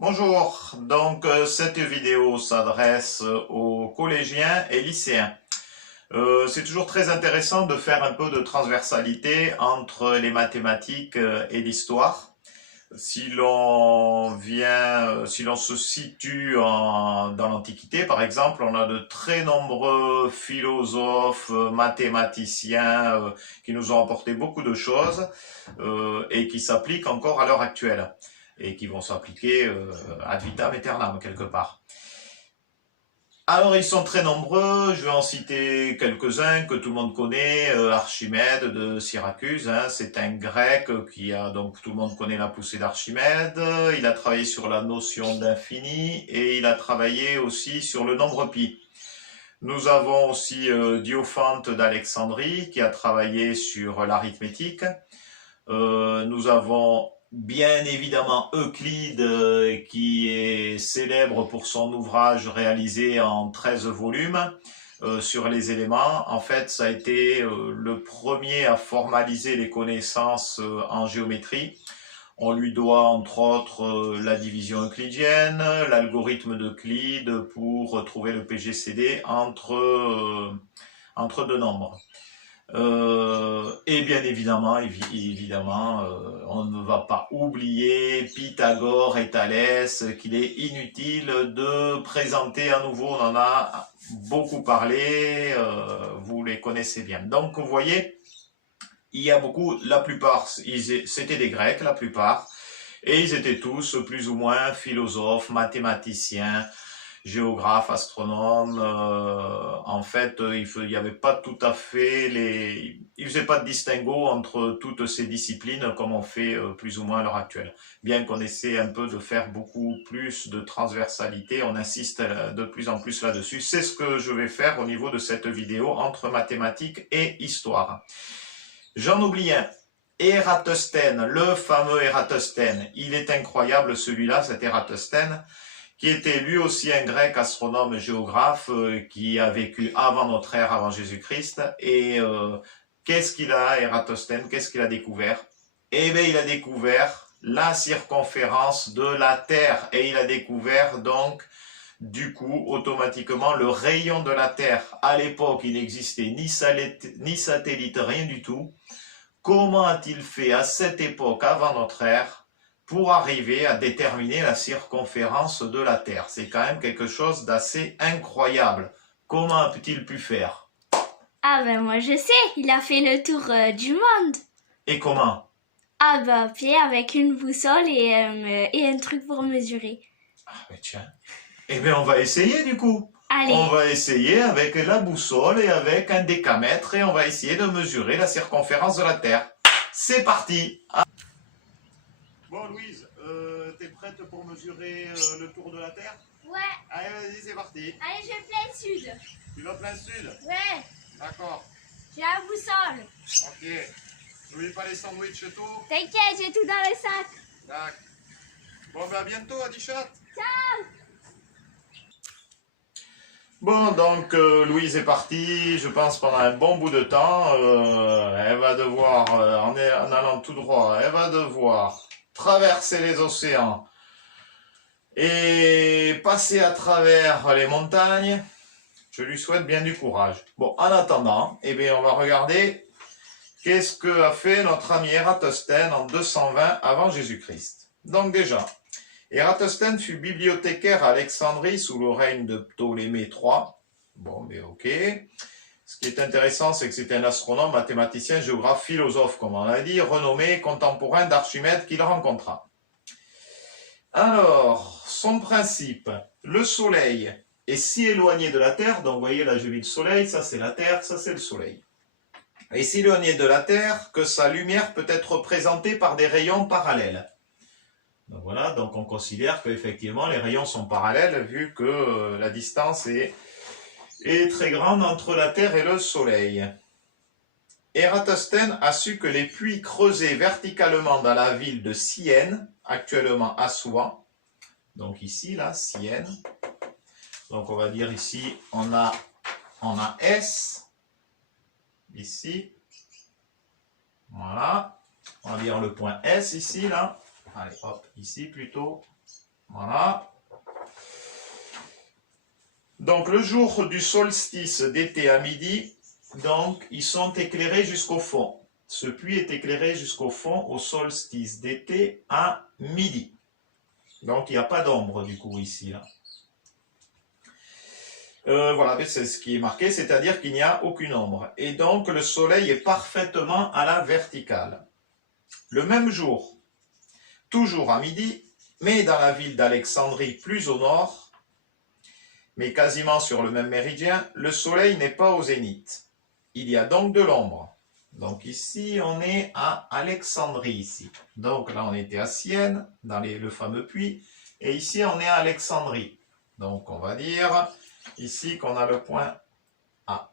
Bonjour, donc cette vidéo s'adresse aux collégiens et lycéens. C'est toujours très intéressant de faire un peu de transversalité entre les mathématiques et l'histoire. Si l'on se situe dans l'Antiquité, par exemple, on a de très nombreux philosophes, mathématiciens qui nous ont apporté beaucoup de choses et qui s'appliquent encore à l'heure actuelle et qui vont s'appliquer ad vitam aeternam quelque part. Alors ils sont très nombreux, je vais en citer quelques-uns que tout le monde connaît. Archimède de Syracuse, hein, c'est un grec qui a, donc tout le monde connaît la poussée d'Archimède, il a travaillé sur la notion d'infini et il a travaillé aussi sur le nombre pi. Nous avons aussi Diophante d'Alexandrie qui a travaillé sur l'arithmétique. Nous avons bien évidemment Euclide qui est célèbre pour son ouvrage réalisé en 13 volumes sur les éléments. En fait, ça a été le premier à formaliser les connaissances en géométrie. On lui doit entre autres la division euclidienne, l'algorithme d'Euclide pour trouver le PGCD entre deux nombres. Et bien évidemment, on ne va pas oublier Pythagore et Thalès, qu'il est inutile de présenter à nouveau. On en a beaucoup parlé, vous les connaissez bien. Donc vous voyez, il y a beaucoup, la plupart, c'était des Grecs, la plupart, et ils étaient tous plus ou moins philosophes, mathématiciens, géographe, astronome. En fait, il n'y avait pas tout à fait il faisait pas de distinguo entre toutes ces disciplines comme on fait plus ou moins à l'heure actuelle. Bien qu'on essaie un peu de faire beaucoup plus de transversalité, on insiste de plus en plus là-dessus. C'est ce que je vais faire au niveau de cette vidéo entre mathématiques et histoire. J'en oublie un. Ératosthène, le fameux Ératosthène. Il est incroyable celui-là, cet Ératosthène, qui était lui aussi un grec astronome et géographe qui a vécu avant notre ère, avant Jésus-Christ. Et qu'est-ce qu'il a, Ératosthène? Qu'est-ce qu'il a découvert? Eh bien, il a découvert la circonférence de la Terre. Et il a découvert donc, du coup, automatiquement, le rayon de la Terre. À l'époque, il n'existait ni satellite, rien du tout. Comment a-t-il fait à cette époque, avant notre ère, pour arriver à déterminer la circonférence de la Terre? C'est quand même quelque chose d'assez incroyable. Comment a-t-il pu faire? Ah ben moi je sais, il a fait le tour du monde. Et comment? Ah ben à pied avec une boussole et un truc pour mesurer. Ah mais tiens. Eh bien on va essayer du coup. Allez. On va essayer avec la boussole et avec un décamètre et on va essayer de mesurer la circonférence de la Terre. C'est parti. Bon Louise, t'es prête pour mesurer le tour de la Terre? Ouais. Allez vas-y c'est parti. Allez, je vais plein sud. Tu vas plein sud? Ouais. D'accord. J'ai la boussole. Ok. N'oublie pas les sandwichs et tout. T'inquiète, j'ai tout dans le sac. D'accord. Bon ben à bientôt Adichat. Ciao. Bon donc Louise est partie, je pense pendant un bon bout de temps. Elle va devoir, en allant tout droit, elle va devoir traverser les océans et passer à travers les montagnes. Je lui souhaite bien du courage. Bon, en attendant, eh bien, on va regarder qu'est-ce que a fait notre ami Ératosthène en 220 avant Jésus-Christ. Donc déjà, Ératosthène fut bibliothécaire à Alexandrie sous le règne de Ptolémée III. Bon, mais ok. Ce qui est intéressant, c'est que c'était un astronome, mathématicien, géographe, philosophe, comme on l'a dit, renommé, contemporain d'Archimède qu'il rencontra. Alors, son principe, le Soleil est si éloigné de la Terre, donc vous voyez là j'ai mis le Soleil, ça c'est la Terre, ça c'est le Soleil. Et si éloigné de la Terre, que sa lumière peut être représentée par des rayons parallèles. Donc voilà, donc on considère qu'effectivement les rayons sont parallèles vu que la distance est très grande entre la Terre et le Soleil. Ératosthène a su que les puits creusés verticalement dans la ville de Syène, actuellement Assouan, donc ici là, Syène, donc on va dire ici, on a S, ici, voilà, on va dire le point S ici, là, allez hop, ici plutôt, Voilà. Donc le jour du solstice d'été à midi, donc ils sont éclairés jusqu'au fond. Ce puits est éclairé jusqu'au fond au solstice d'été à midi. Donc il n'y a pas d'ombre du coup ici. Là. Voilà, c'est ce qui est marqué, c'est-à-dire qu'il n'y a aucune ombre. Et donc le soleil est parfaitement à la verticale. Le même jour, toujours à midi, mais dans la ville d'Alexandrie plus au nord, mais quasiment sur le même méridien, le soleil n'est pas au zénith. Il y a donc de l'ombre. Donc ici, on est à Alexandrie, ici. Donc là, on était à Sienne, dans le fameux puits, et ici, on est à Alexandrie. Donc on va dire ici qu'on a le point A.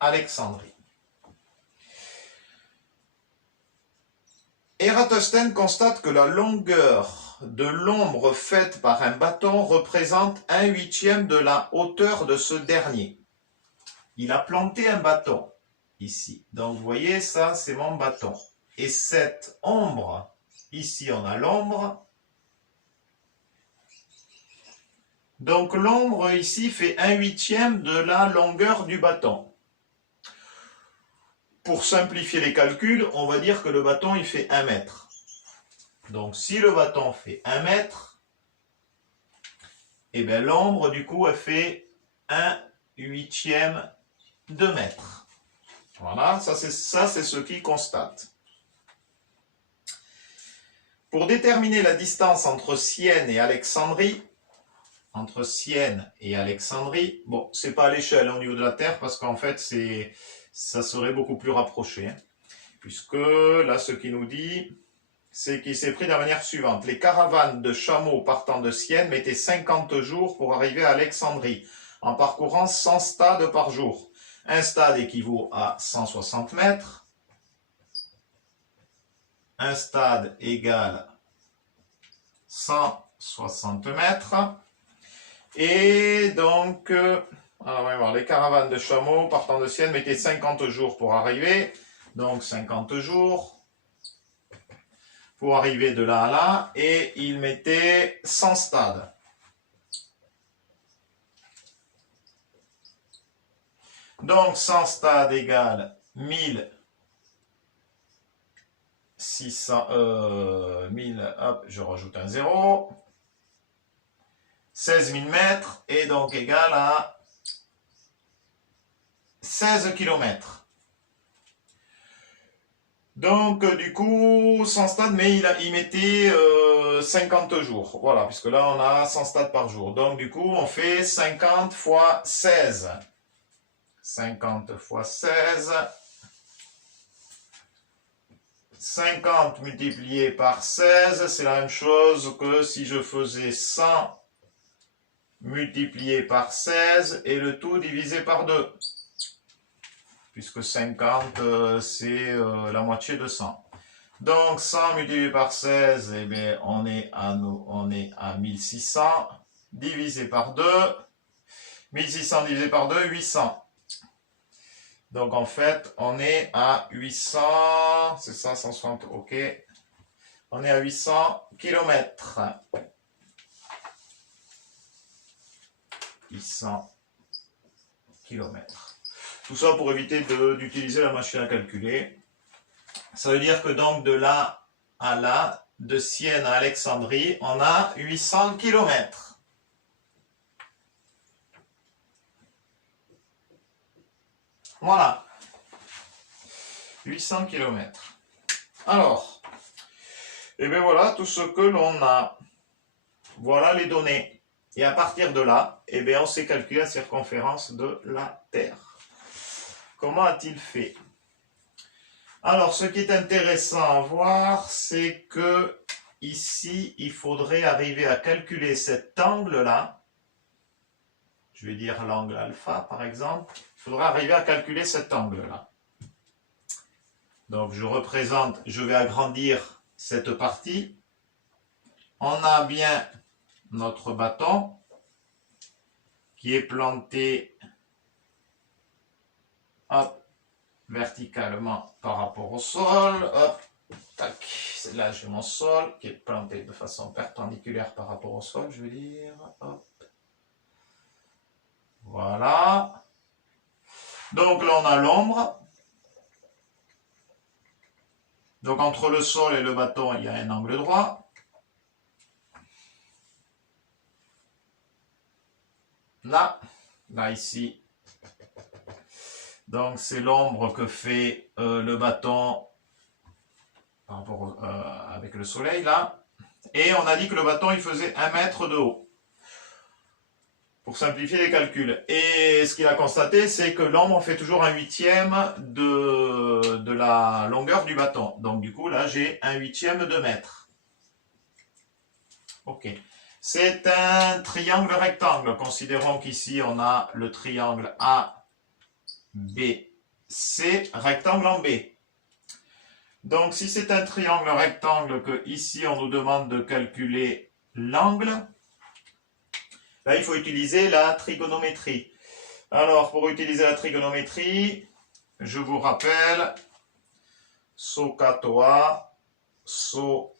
Alexandrie. Eratosthène constate que la longueur de l'ombre faite par un bâton représente 1/8 de la hauteur de ce dernier. Il a planté un bâton ici. Donc vous voyez, ça c'est mon bâton. Et cette ombre, ici on a l'ombre. Donc l'ombre ici fait 1/8 de la longueur du bâton. Pour simplifier les calculs, on va dire que le bâton il fait 1 mètre. Donc si le bâton fait 1 mètre, et bien l'ombre du coup elle fait 1/8 de mètre. Voilà, ça c'est ce qu'il constate. Pour déterminer la distance entre Sienne et Alexandrie, bon, c'est pas à l'échelle au niveau de la Terre parce qu'en fait ça serait beaucoup plus rapproché. Hein, puisque là ce qu'il nous dit, c'est qu'il s'est pris de la manière suivante. Les caravanes de chameaux partant de Sienne mettaient 50 jours pour arriver à Alexandrie, en parcourant 100 stades par jour. Un stade équivaut à 160 mètres. Un stade égale 160 mètres. Et donc, on va voir, les caravanes de chameaux partant de Sienne mettaient 50 jours pour arriver. Donc 50 jours pour arriver de là à là. Et ils mettaient 100 stades. Donc 100 stades égale 1000, hop, je rajoute un 0. 16 000 mètres et donc égal à 16 km. Donc du coup 100 stades, mais il mettait 50 jours. Voilà, puisque là on a 100 stades par jour. Donc du coup on fait 50 fois 16. 50 fois 16. 50 multiplié par 16, c'est la même chose que si je faisais 100 multiplié par 16 et le tout divisé par 2. Puisque 50, c'est la moitié de 100. Donc 100 multiplié par 16, eh bien, on est à 1600 divisé par 2. 1600 divisé par 2, 800. Donc en fait, on est à 800, c'est ça, 160, ok. On est à 800 km. 800 km. Tout ça pour éviter d'utiliser la machine à calculer. Ça veut dire que donc de là à là, de Sienne à Alexandrie, on a 800 km. Voilà. 800 km. Alors, et bien voilà tout ce que l'on a. Voilà les données. Et à partir de là, eh bien, on sait calculer la circonférence de la Terre. Comment a-t-il fait? Alors, ce qui est intéressant à voir, c'est que ici, il faudrait arriver à calculer cet angle-là. Je vais dire l'angle alpha, par exemple. Il faudra arriver à calculer cet angle-là. Donc, je vais agrandir cette partie. On a bien notre bâton qui est planté hop, verticalement par rapport au sol. Hop, Tac, là j'ai mon sol qui est planté de façon perpendiculaire par rapport au sol, je veux dire. Hop. Voilà. Donc là on a l'ombre. Donc entre le sol et le bâton, il y a un angle droit. Là ici. Donc c'est l'ombre que fait le bâton par rapport avec le soleil là. Et on a dit que le bâton il faisait 1 mètre de haut. Pour simplifier les calculs. Et ce qu'il a constaté, c'est que l'ombre fait toujours 1/8 de la longueur du bâton. Donc du coup, là, j'ai 1/8 de mètre. Ok. C'est un triangle rectangle. Considérons qu'ici, on a le triangle ABC, rectangle en B. Donc si c'est un triangle rectangle que ici, on nous demande de calculer l'angle, là, il faut utiliser la trigonométrie. Alors, pour utiliser la trigonométrie, je vous rappelle SOHCAHTOA, SOHCAHTOA.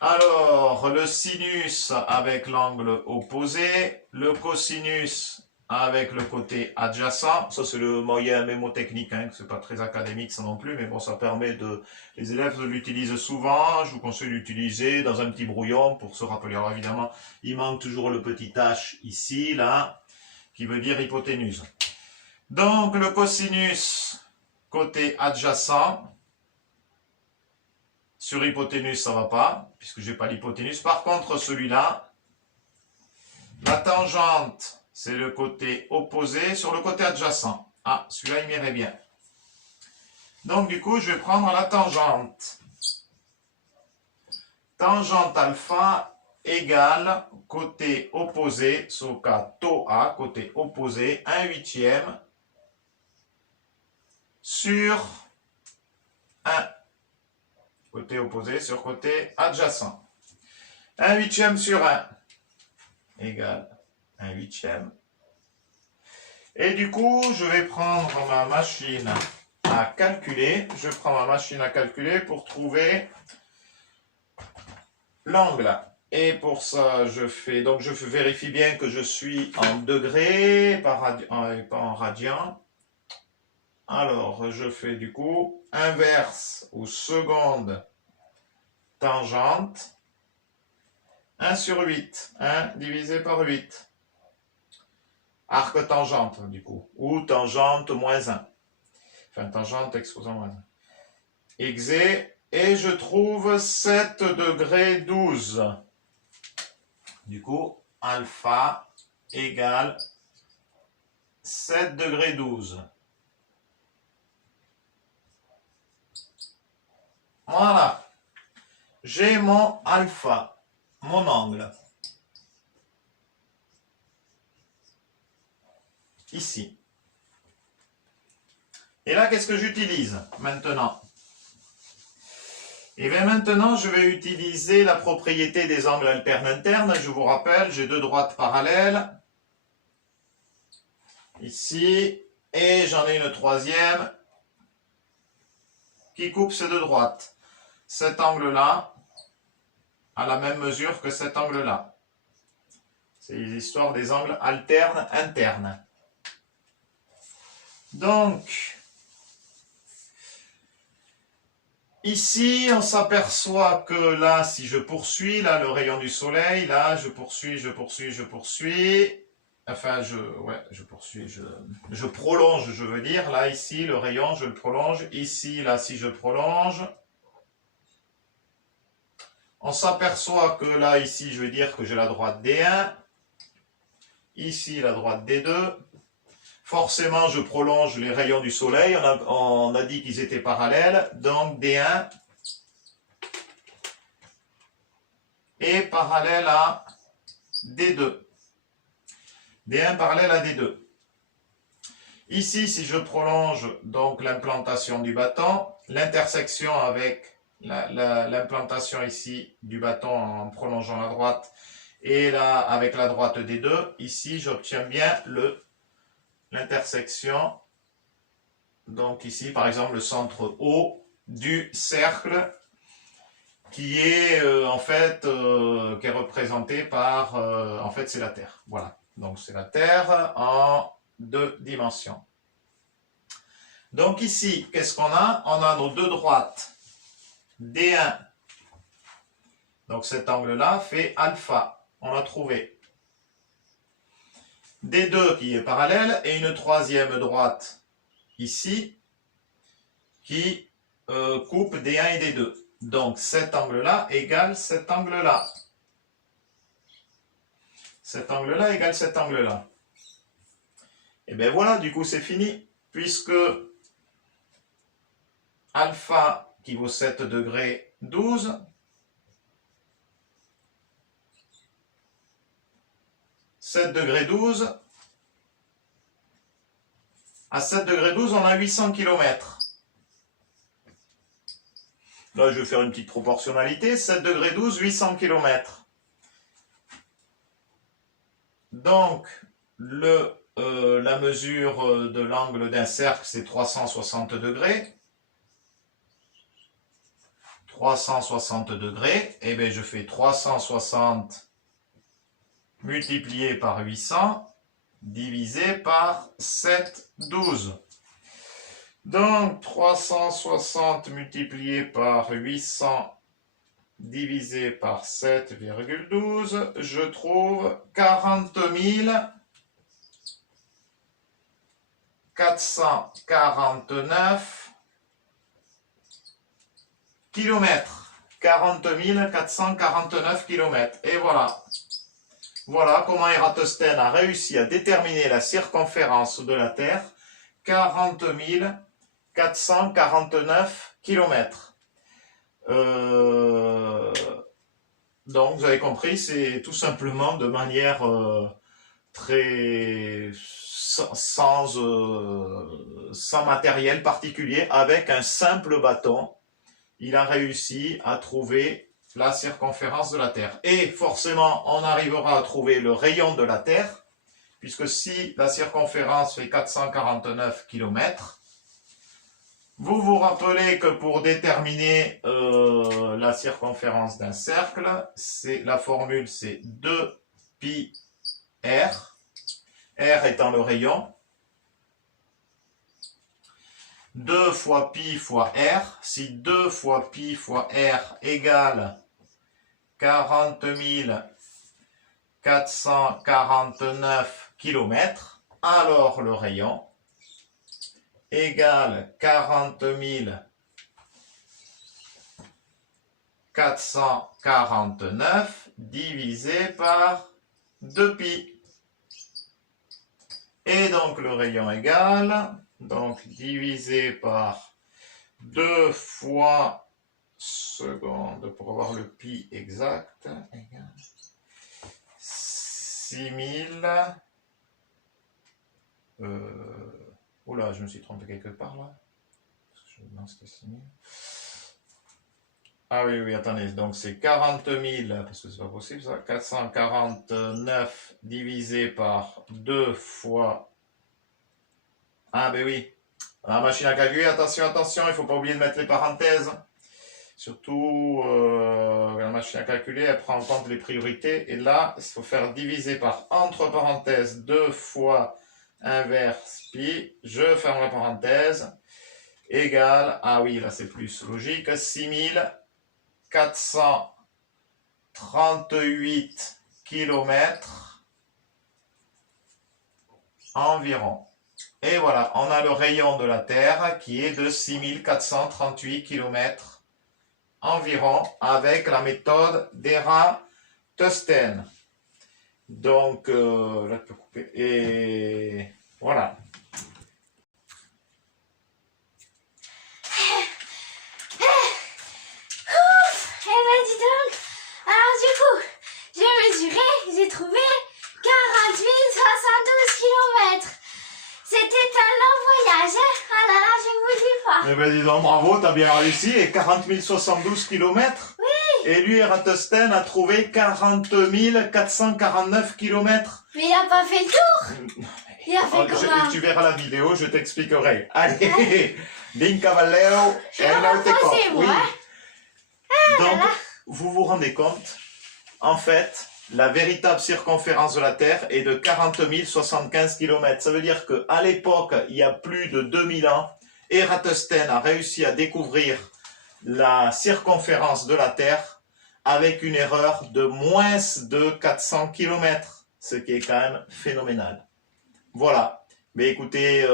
Alors, le sinus avec l'angle opposé, le cosinus avec le côté adjacent. Ça, c'est le moyen mémotechnique, hein, c'est pas très académique ça non plus, mais bon, ça permet de... Les élèves l'utilisent souvent, je vous conseille d'utiliser dans un petit brouillon pour se rappeler. Alors évidemment, il manque toujours le petit H ici, là, qui veut dire hypoténuse. Donc, le cosinus côté adjacent, sur hypoténuse, ça va pas, puisque j'ai pas l'hypoténuse. Par contre, celui-là, la tangente, c'est le côté opposé sur le côté adjacent. Ah, celui-là, il m'irait bien. Donc, du coup, je vais prendre la tangente. Tangente alpha égale côté opposé, SOHCAHTOA, côté opposé, 1/8 sur 1. Côté opposé sur côté adjacent. 1/8 sur 1 égale 1/8. Et du coup, je vais prendre ma machine à calculer. Je prends ma machine à calculer pour trouver l'angle. Et pour ça, je vérifie bien que je suis en degrés et pas en radians. Alors, je fais du coup inverse ou seconde tangente. 1 sur 8. 1 divisé par 8. Arc tangente, du coup. Ou tangente moins 1. Enfin, tangente exposant moins 1. Exé. Et je trouve 7 degrés 12. Du coup, alpha égale 7 degrés 12. Voilà. J'ai mon alpha, mon angle. Ici. Et là, qu'est-ce que j'utilise maintenant? Et bien maintenant, je vais utiliser la propriété des angles alternes internes. Je vous rappelle, j'ai deux droites parallèles. Ici. Et j'en ai une troisième qui coupe ces deux droites. Cet angle-là a la même mesure que cet angle-là. C'est l'histoire des angles alternes internes. Donc, ici, on s'aperçoit que là, si je poursuis, là, le rayon du soleil, là, je poursuis. Enfin, je prolonge, je veux dire. Là, ici, le rayon, je le prolonge. Ici, là, si je prolonge, on s'aperçoit que là, ici, je veux dire que j'ai la droite D1. Ici, la droite D2. Forcément, je prolonge les rayons du soleil. On a dit qu'ils étaient parallèles. Donc, D1 est parallèle à D2. D1 parallèle à D2. Ici, si je prolonge donc l'implantation du bâton, l'intersection avec l'implantation ici du bâton en prolongeant la droite et là avec la droite D2, ici j'obtiens bien l'intersection donc ici par exemple le centre O du cercle qui est en fait qui est représenté par en fait c'est la Terre. Voilà. Donc c'est la Terre en 2 dimensions. Donc ici, qu'est-ce qu'on a? On a nos deux droites. D1. Donc cet angle-là fait alpha. On l'a trouvé. D2 qui est parallèle et une troisième droite ici qui coupe D1 et D2. Donc cet angle-là égale cet angle-là. Cet angle-là égale cet angle-là. Et bien voilà, du coup c'est fini, puisque alpha qui vaut 7 degrés 12, à 7 degrés 12, on a 800 km. Là, je vais faire une petite proportionnalité. 7 degrés 12, 800 km. Donc, la mesure de l'angle d'un cercle, c'est 360 degrés. 360 degrés. Et bien, je fais 360 multiplié par 800 divisé par 7, 12. Donc, 360 multiplié par 800 divisé par 7,12, je trouve 40 449 km. 40 449 km. Et voilà. Voilà comment Eratosthène a réussi à déterminer la circonférence de la Terre. 40 449 km. Donc, vous avez compris, c'est tout simplement de manière très sans matériel particulier, avec un simple bâton, il a réussi à trouver la circonférence de la Terre. Et forcément, on arrivera à trouver le rayon de la Terre, puisque si la circonférence fait 449 km, vous vous rappelez que pour déterminer la circonférence d'un cercle, la formule c'est 2πr, r étant le rayon, 2 fois pi fois r, si 2 fois pi fois r égale 40 449 km, alors le rayon égale 40 449 divisé par 2π. Et donc le rayon égale, donc divisé par 2 fois seconde pour avoir le pi exact, égale 6000. Oula, je me suis trompé quelque part là. Non, c'était 6000. Ah oui, oui, attendez, donc c'est 40 000, parce que c'est pas possible ça, 449 divisé par 2 fois... Ah ben oui, la machine à calculer, attention, attention, il ne faut pas oublier de mettre les parenthèses. Surtout, la machine à calculer, elle prend en compte les priorités, et là, il faut faire diviser par, entre parenthèses, 2 fois inverse pi, je ferme la parenthèse, égale, ah oui, là c'est plus logique, 6438 km environ. Et voilà, on a le rayon de la Terre qui est de 6438 km environ avec la méthode d'Eratosthène. Donc, là je peux couper. Et voilà. Dis donc. Alors du coup, j'ai mesuré, j'ai trouvé 40 072 km. C'était un long voyage, hein. Ah là là, je vous dis pas. Eh ben dis donc, bravo, t'as bien réussi. Et 40 072 km. Oui. Et lui, Eratosthène a trouvé 40 449 km. Mais il n'a pas fait le tour. Il a fait comment? Tu verras la vidéo, je t'expliquerai. Allez, L'incavalleo Je è vais un autocop. reposer, Oui. moi. Donc, vous vous rendez compte, en fait, la véritable circonférence de la Terre est de 40 075 km. Ça veut dire qu'à l'époque, il y a plus de 2000 ans, Eratosthène a réussi à découvrir la circonférence de la Terre avec une erreur de moins de 400 km, ce qui est quand même phénoménal. Voilà. Mais écoutez,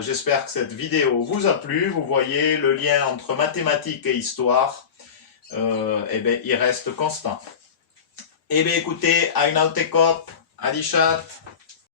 j'espère que cette vidéo vous a plu. Vous voyez le lien entre mathématiques et histoire, eh bien, il reste constant. Eh bien, écoutez, ein Altekop, Adichat.